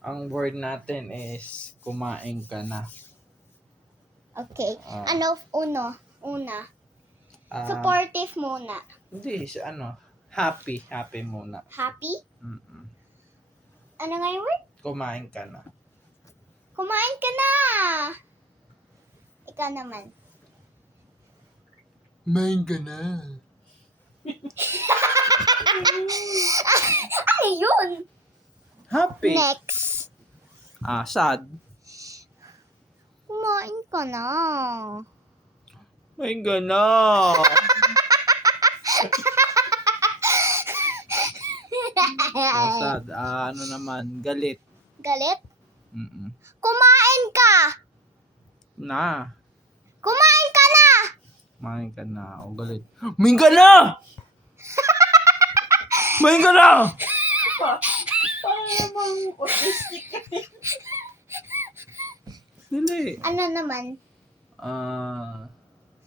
Ang word natin is kumain ka na. Okay. Ah. Ano, una. Ah, Supportive muna. Hindi, happy. Happy muna. Happy? Mm-mm. Ano nga yung word? Kumain ka na. Kumain ka na! Ikaw naman. Kumain ka na. Ano yun? Happy. Next. Sad. Kumain ka na. Kumain ka na. Sad. Ano naman? Galit. Galit? Mm-mm. Kumain ka! Na. Kumain ka na! Kumain ka na. O galit. Kumain ka na! Kumain ka na! Parang namang autistic ka. Dili. Ano naman?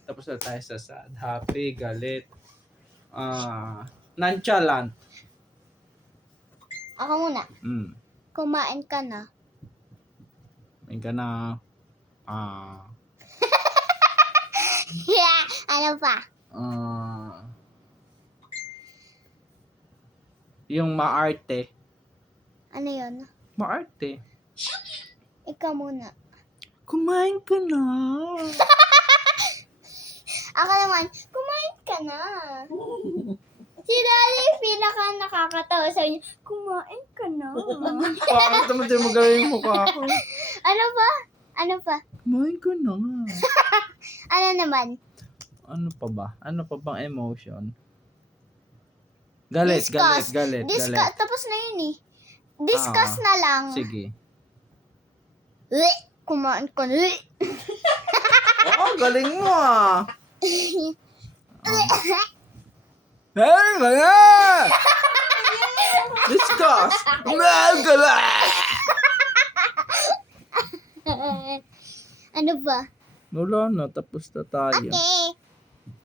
Tapos na tayo sa sad. Happy, galit. Nonchalant. Ako muna. Kumain ka na. Kumain ka na. Ano pa? Yung maarte. Ano yun? Maarte. Ikaw muna. Kumain ka na. Ako naman, kumain ka na. Si Daddy yung pinaka nakakatawa sa inyo. Kumain ka na. Bakit naman tayo magaling yung mukha ko? Ano pa? Ano pa? Kumain ka na. Ano naman? Ano pa ba? Ano pa bang emotion? Galit, Discuss. galit. Tapos na yun eh. Discuss na lang. Sige. Kumain ka na. Galing mo ah. Hey, mga! Discuss! Kumain ka na! Ano ba? Wala na, tapos na tayo. Okay.